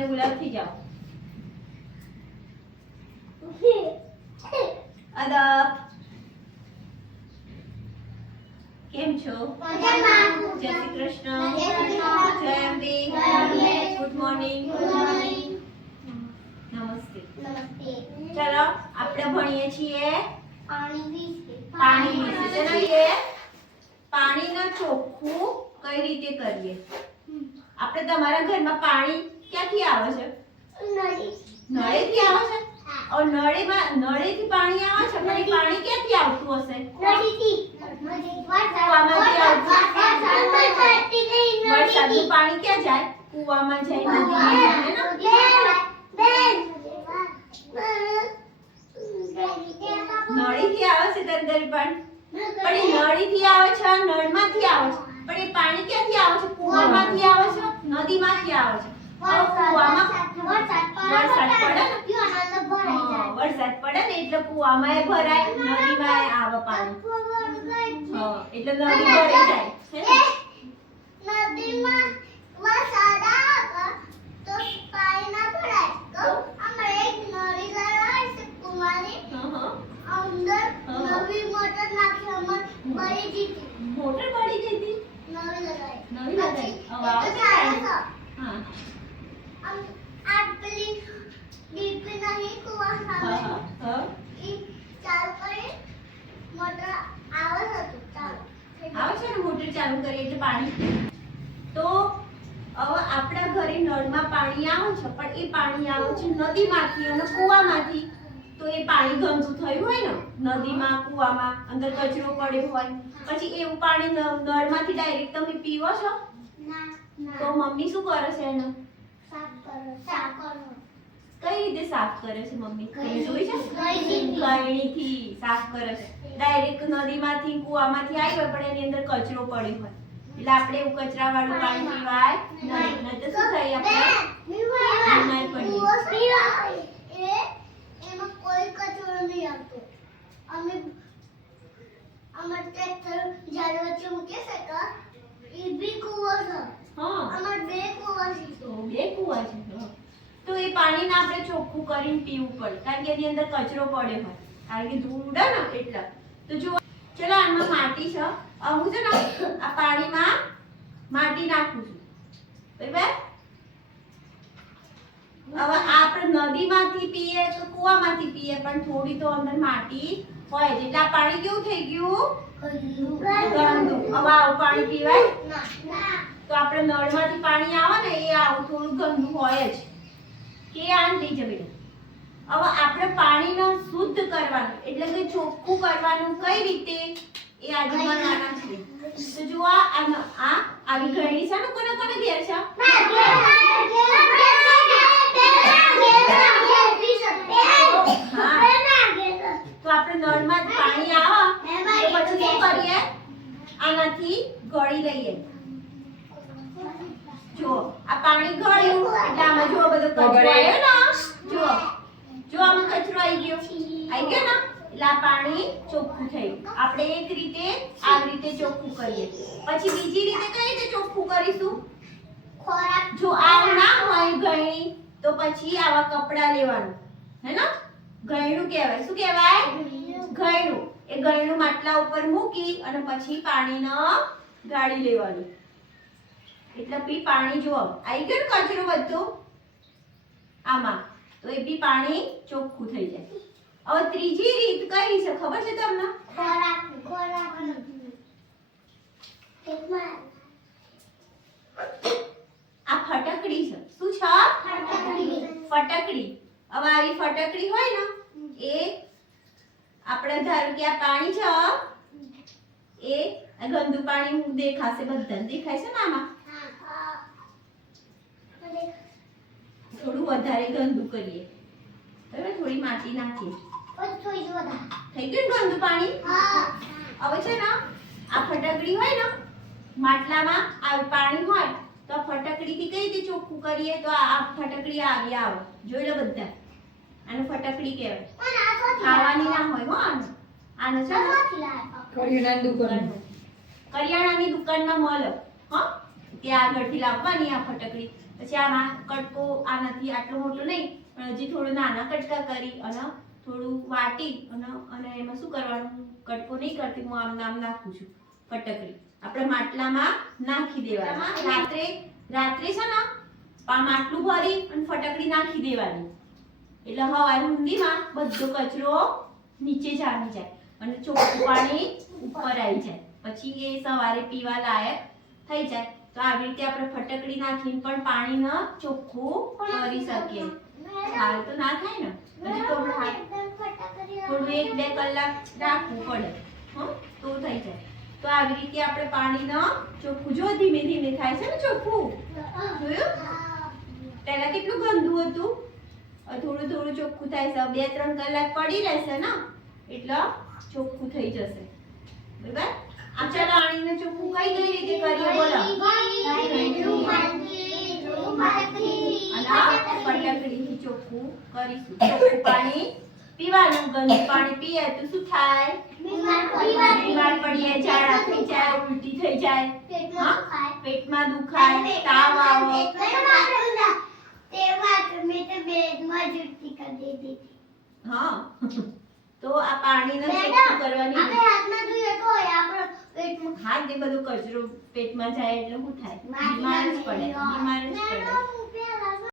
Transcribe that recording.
અને ગુલાબથી જાઓ. અદબ. કેમ છો? જય શ્રી કૃષ્ણ. જય અંબે. Good morning. નમસ્તે. ચલો આપણે ભણીએ છીએ. પાણી વિશે. પાણી એ પાણીનો ચોખ્ખું કઈ રીતે કરીએ? આપણે તમારા ઘરમાં પાણી ક્યાંથી આવે છે નળેથી આવે છે और નળેમાં નળેથી પાણી આવે છે પણ એ પાણી ક્યાંથી આવતું હશે વરસાદનું પાણી ક્યાં જાય કૂવામાં જાય નદીમાં જાય હે ને નળીથી આવે છે દરદર પણ પણ એ નળીથી આવે છે નળમાંથી આવે છે પણ એ પાણી ક્યાંથી આવે છે કૂવામાંથી આવે છે નદીમાંથી આવે છે હવે કૂવામાં વરસાદ પડે ને એટલે કુવામાં એ ભરાય નદીમાં એ આવે પાણી એટલે નદી ભરાઈ જાય ને? નદીમાં વરસાદ આવે તો પાણી ના ભરાય તો અમારે એક નળી લગાવી છે કુવાની. અંદર નવી મોટર નાખી અમાર જીતી મોટર પડી ગઈ નવી લગાવી નવી. હવે આવે? છે. હા આમ આ પેલી ડીપી નહીં કુવા હા સામે હા હા ઈ ચાલુ કરી મોટર આવે છે તો ચાલુ આવે છે ને મોટર ચાલુ કરીએ એટલે પાણી. તો હવે આપણા ઘરે નળમાં પાણી આવે છે પણ એ પાણી આવે છે નદીમાંથી અને કૂવામાંથી. તો એ પાણી ગંદુ થયું હોય ને નદીમાં કૂવામાં અંદર કચરો પડ્યો હોય. પછી એવું પાણી નળમાંથી ડાયરેક્ટ તમે પીવો છો? તો મમ્મી શું કરે છે એનું? સાફ કરો સાફ કરો. કઈ રીતે સાફ કરે છે મમ્મી? જોઈ છે. ગળણીથી સાફ કરે છે? ડાયરેક્ટ નદીમાંથી કૂવામાંથી આવી હોય પણ એની અંદર કચરો પડ્યો હોય. એટલે આપણે એવું કચરા વાળું પાણી પીવાય નહીં. નહીં તો શું થાય આપણે? બીમાર પડીએ. એમાં કોઈ કચરો નહીં આવતો. અમે અમાર ટ્રેક્ટર ઝાડ વચ્ચે મૂકે છે કે ઈ બી કૂવો છે. હા. અમાર બે કુવા છે. બે કૂવા છે? હા. તો એ પાણીને આપણે ચોખ્ખું કરીને પીવું પડે કારણ કે એની અંદર કચરો પડ્યો હોય. કારણ કે ધૂળ ઉડે ને એટલે. તો જો ચલો આમાં માટી છે. હું છે ને આ પાણીમાં માટી નાખું છું. બરાબર? હવે આપણે નદીમાંથી પીએ કે કૂવામાંથી પીએ પણ થોડી તો અંદર માટી હોય. એટલે આ પાણી કેવું થઈ ગયું? ગંદુ. હવે આવું પાણી પીવાય? તો આપણે નળમાંથી પાણી આવે ને એ આવું થોડું ગંદુ હોય જ. કે આન લઈ બેટા હવે આપણે પાણીને શુદ્ધ કરવાનું, એટલે કે ચોખ્ખું કરવાનું કઈ રીતે? એ આજે બનાવવાના છે. તો જો આ આ, આવી ગળી છે ને કોને કોને ઘેર છે? તો આપણે નળમાં પાણી આવે, તો પછી શું કરીએ? આનાથી ગળી લઈએ. જો આ પાણી ગળ્યું એટલે આમાં જો બધો કચરો આવ્યો ને? જો જો આમાં કચરો આવી ગયો. આવી ગયો ને? એટલે આ પાણી ચોખ્ખું થયું આપણે એક રીતે આ રીતે ચોખ્ખું કરીએ. પછી બીજી રીતે કઈ રીતે ચોખ્ખું કરીશું? જો આ ના હોય ગળણી તો પછી આવા કપડા લેવાનું. હે ને? ગળણું કહેવાય. શું કહેવાય? ગળણું. એ ગળણું માટલા ઉપર મૂકી અને પછી પાણીને ગાળી લેવાનું. એટલે પી પાણી જુઓ. આવી ગયો કચરો બધો? આમાં. તો એ પી પાણી ચોખ્ખું થઈ જાય. હવે ત્રીજી રીત કઈ છે? ખબર છે તમને? આ ફટકડી છે. શું છે? ફટકડી. હવે આવી ફટકડી હોય ને એ આપણે ધારો કે આ પાણી છે એ ગંદુ પાણી દેખાશે બધાને દેખાય છે ને આમાં થોડું વધારે ગંદુ કરીએ. બરાબર? થોડી માટી નાખીએ. થઈ ગયું ગંદુ પાણી? હવે છે ને આ ફટકડી હોય ને માટલામાં આ પાણી હોય તો આ ફટકડીથી કઈ રીતે ચોખ્ખું કરીએ? તો આ આ ફટકડી આવી આવે. જોઈ લો બધા. આને ફટકડી કહેવાય. ખાવાની ના હોય હો આને. છે કરિયાણાની દુકાન. કરિયાણાની દુકાનમાં મળે. હો? તે આગળથી લાવવાની આ ફટકડી. પછી આમાં કટકો આનાથી આટલો મોટો નહીં પણ હજી થોડું નાના કટકા કરી અને થોડું વાટી અને અને એમાં શું કરવાનું? કટકો નહીં કરતી હું આમ નામ નાખું છું. ફટકડી. આપણે માટલામાં નાખી દેવાની. રાત્રે રાત્રે છે ને આ માટલું ભરી અને ફટકડી નાખી દેવાની. એટલે હવા ઊંધીમાં બધો કચરો નીચે જામી જાય અને ચોખ્ખું પાણી ઉપર આવી જાય. પછી એ સવારે પીવા લાયક થઈ જાય. તો આવી રીતે આપણે ફટકડી નાખીને પણ પાણીને ચોખ્ખું કરી શકીએ. હાલ તો ના થાય ને. હજી થોડું એક બે કલાક રાખવું પડે. હં તો થઈ જાય. તો આવી રીતે આપણે પાણીને ચોખ્ખું. જો ધીમે ધીમે થાય છે ને ચોખ્ખું? જોયું? પહેલા કેટલું ગંદુ હતું? થોડું થોડું ચોખ્ખું થાય છે. બે ત્રણ કલાક પડી રહેશે ને એટલે ચોખ્ખું થઈ જશે. બરાબર? આ ચલાણીને ચોખ્ખું કઈ કઈ રીતે કરીએ બોલો અને આ ફટકડીથી ચોખ્ખું કરીશું. ચોખ્ખું પાણી પીવાનું ગંદુ પાણી પીએ તો શું થાય? બીમાર પડીએ ઝાડા થઈ જાય ઉલટી થઈ જાય. પેટમાં દુખાય. તાવ આવે. હા. તો આ પાણીને ચોખ્ખું કરવાની હાથ ને બધું કચરો પેટમાં જાય એટલે શું થાય? બીમાર જ પડે બીમાર જ પડે.